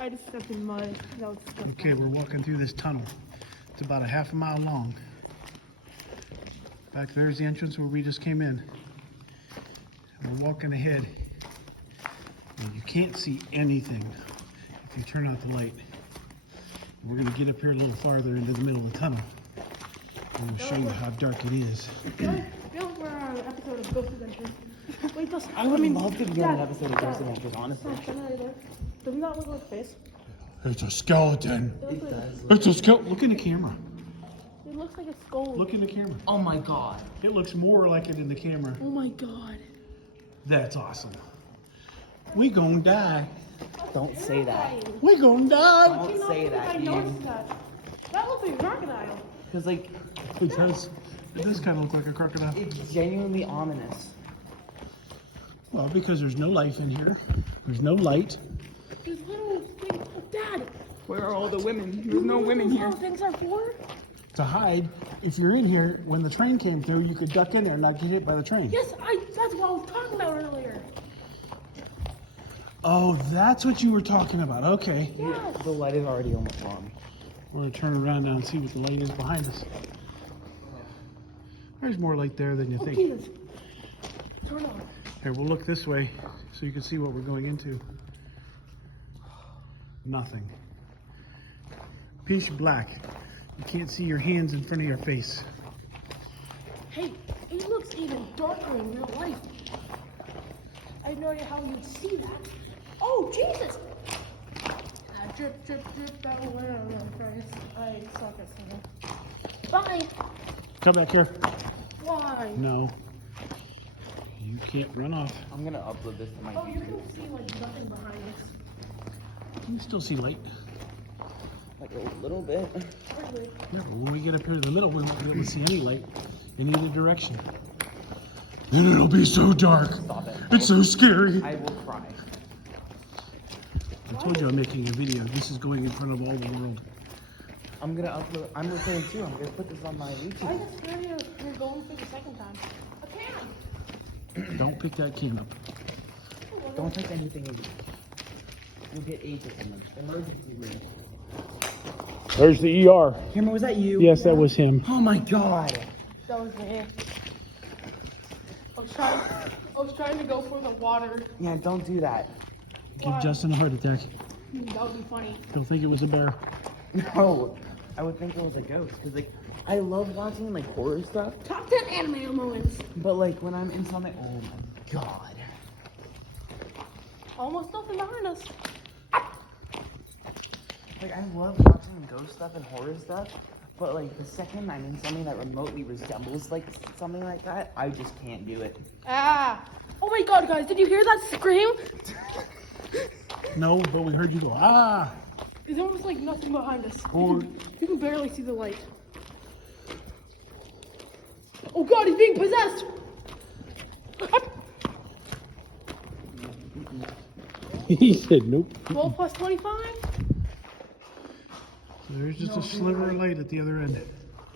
I just stepped in mud. That was disgusting. Okay, we're walking through this tunnel. It's about a half a mile long. Back there's the entrance where we just came in. And we're walking ahead. And you can't see anything if you turn out the light. We're gonna get up here a little farther into the middle of the tunnel. I'm gonna show you how dark it is. Feels for our episode of Ghost Adventures. Wait, does I would love to be on an episode of Ghost Adventures, honestly. Doesn't that look like a face? It's a skeleton. It does. It's a skeleton. Look in the camera. It looks like a skull. Look in the camera. Oh my god. It looks more like it in the camera. Oh my god. That's awesome. We gonna die. Don't say that. We gonna die. Don't say that, I Ian. noticed that. That looks like a crocodile. Because, like, It does kind of look like a crocodile. it's genuinely ominous. Well, because there's no life in here. There's no light. These little things. Oh, Dad. Where are all the women? There's no women here. What things are for? To hide, if you're in here, when the train came through, you could duck in there and not get hit by the train. Yes, that's what I was talking about earlier. Oh, that's what you were talking about. Okay. Yes. The light is already almost on. We're gonna turn around now and see what the light is behind us. There's more light there than you Oh, think. Jesus. Turn on. Here, we'll look this way so you can see what we're going into. Nothing. Pitch black. You can't see your hands in front of your face. Hey, it looks even darker in real life. I have no idea how you'd see that. Oh, Jesus! Drip, drip, drip, that will wear on my face. I suck at singing. Bye! Come back here. Why? No. You can't run off. I'm gonna upload this to my Oh, you YouTube. can see like nothing behind us. You can still see light. Like a little bit. Really? Yeah, but when we get up here to the middle, we won't be able to see any light in either direction. And it'll be so dark. Stop it. It's so scary. I will cry. I told you I'm making a video. This is going in front of all the world. I'm gonna upload. I'm recording too. I'm gonna put this on my I YouTube. just heard you're going for the second time. A can! Don't pick that can up. Don't take anything in. You'll get AIDS or something. Emergency room. There's the ER. Cameron, was that you? Yes, that was him. Oh my god. That was me. I was trying to go for the water. Yeah, don't do that. Give Justin a heart attack. That would be funny. He'll think it was a bear. No, I would think it was a ghost. Cause like, I love watching like horror stuff. Top 10 anime moments. But like when I'm in something, oh my god. Almost nothing behind us. Like I love watching ghost stuff and horror stuff. But like the second I'm in something that remotely resembles like something like that, I just can't do it. Ah! Oh my god, guys, did you hear that scream? No, but we heard you go, ah! There's almost like nothing behind us. Or, You can barely see the light. Oh god, he's being possessed! he said nope. 12 plus 25? There's just a sliver of light at the other end.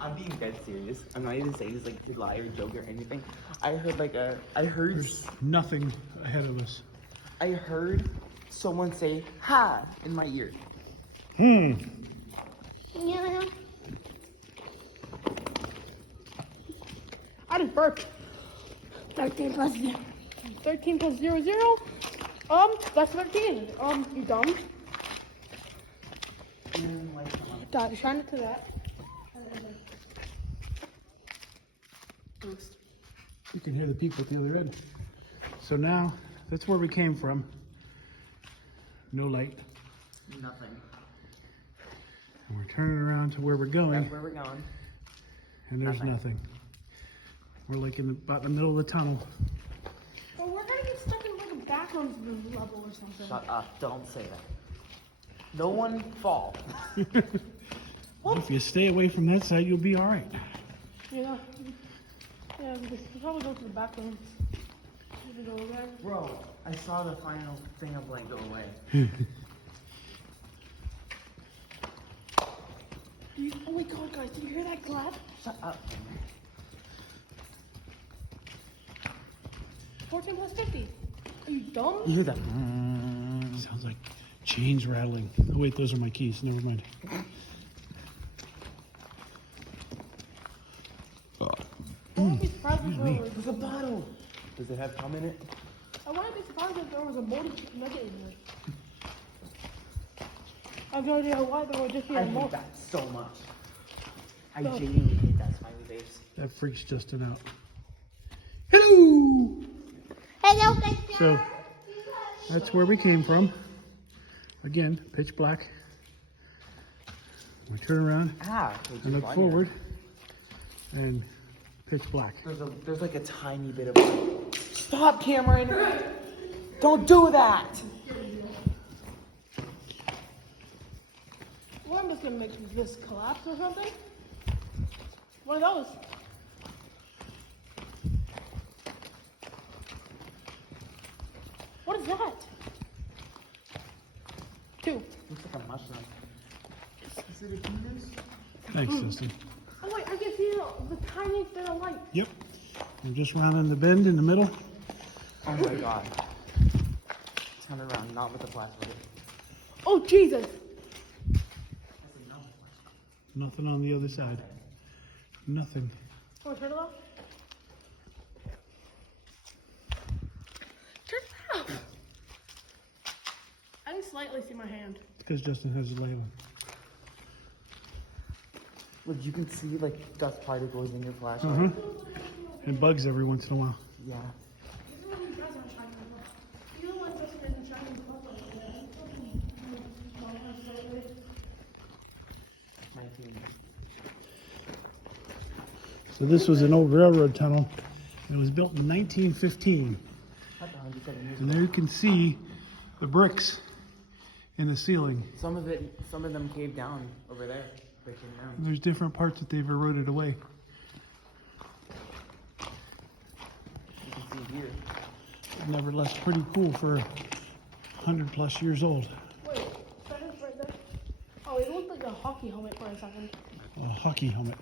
I'm being dead serious. I'm not even saying this like to lie or joke or anything. I heard There's nothing ahead of us. I heard someone say "ha" in my ear. Yeah. burped. 13 plus 0. 13 plus 0, 0. That's 13. You dumb. Dad, shine it to that. Boost. You can hear the people at the other end. So now, that's where we came from. No light. Nothing. And we're turning around to where we're going, That's where we're going. and there's nothing. We're like in about the middle of the tunnel. Well, we're gonna get stuck in like a background level or something. Shut up. Don't say that. No one fall. If you stay away from that side, you'll be all right. Yeah. Yeah, we'll probably go to the back rooms. Maybe go there. Bro, I saw the final thing of like go away. Oh my god, guys, did you hear that clap? Shut up. 14 plus 50. Are you dumb? You hear that? Sounds like Chains rattling. Oh wait, those are my keys. Never mind. I wouldn't be surprised if there was. There's a bottle. Does it have cum in it? I wouldn't be surprised if there was a mold nugget in there. I have no idea why there would just be I a hate mold. that so much. I So- genuinely hate that smiley face. That freaks Justin out. Hello! Hello, So that's where we came from. Again, pitch black. We turn around and look forward, and pitch black. There's like a tiny bit of. Stop, Cameron! Don't do that! Well, I'm just gonna make this collapse or something. One of those. What is that? Two. Looks like a mushroom. Is it a penis? Thanks, Justin. Oh wait, I can see the tiniest bit of light. Yep. I'm just rounding the bend in the middle. Oh my god. Turn around, not with the flashlight. Oh Jesus! Nothing on the other side. Nothing. Oh, turn it off. Turn it off. I can slightly see my hand. Because Justin has his light on. Look, you can see like dust particles in your flashlight. Uh-huh. And bugs every once in a while. Yeah. So this was an old railroad tunnel. It was built in 1915. And there you can see the bricks in the ceiling. Some of them caved down over there. They came down. And there's different parts that they've eroded away. You can see here. Nevertheless, pretty cool for 100 plus years old. Wait, that is right there. Oh, it looked like a hockey helmet for a second. A hockey helmet.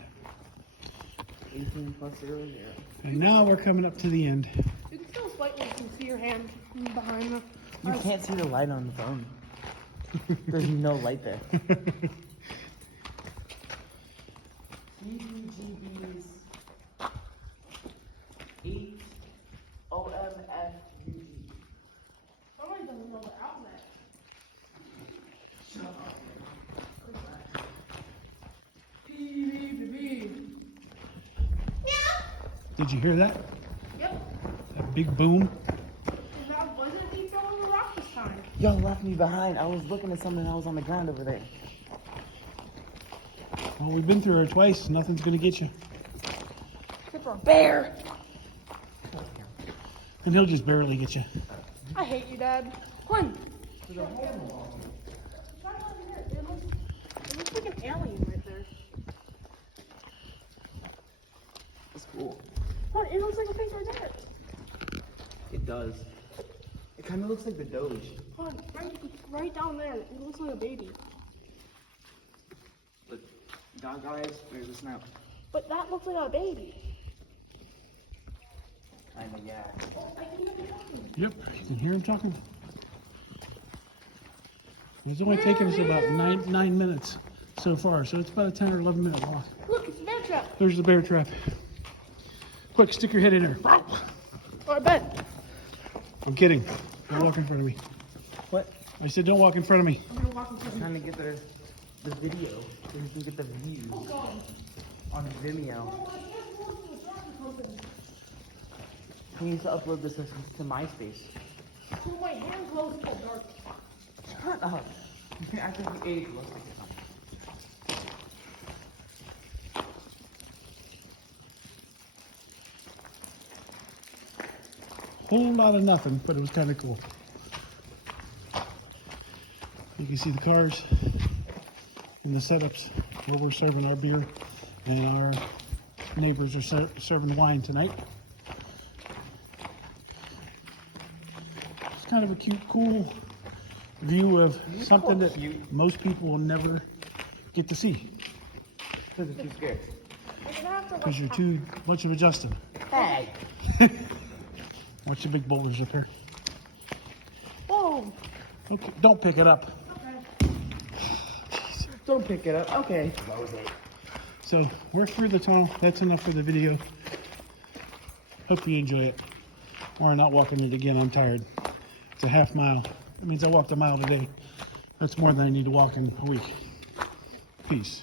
18 plus 0, yeah. And now we're coming up to the end. You can still slightly see your hand behind the. You can't see the light on the phone. There's no light there. CBGB's 8 OMFUG. Somebody doesn't know the outlet. Did you hear that? Yep. That big boom? And that wasn't me throwing the rock this time. Y'all left me behind. I was looking at something that was on the ground over there. Well, we've been through her twice. Nothing's gonna get you. Except for a bear. And he'll just barely get you. I hate you, Dad. One. It looks like an alien right there. That's cool. What? It looks like a face right there. It does. It kind of looks like the Doge. Hold on, right down there. It looks like a baby. Look, guys, there's a snap. But that looks like a baby. I know, yeah. Yep, you can hear him talking. It's only taken us about nine minutes so far, so it's about a 10 or 11 minute walk. Look, it's a bear trap. There's the bear trap. Quick, stick your head in there. Or a bed. I'm kidding. Don't walk in front of me. What? I said don't walk in front of me. I'm gonna walk in front of Trying to get the video so we can get the views on Vimeo. We need to upload this to MySpace. you. My hand glows in the dark. Shut up. You can actually age looks like it. Whole lot of nothing, but it was kind of cool. You can see the cars and the setups where we're serving our beer, and our neighbors are serving wine tonight. It's kind of a cute, cool view of something that most people will never get to see Because it's too scared. We're gonna have to because you're too much of a Justin. Hey! Watch the big boulders up here. Whoa! Okay, don't pick it up. Okay. Don't pick it up. Okay. So we're through the tunnel. That's enough for the video. Hope you enjoy it. Or not walking it again. I'm tired. It's a half mile. That means I walked a mile today. That's more than I need to walk in a week. Peace.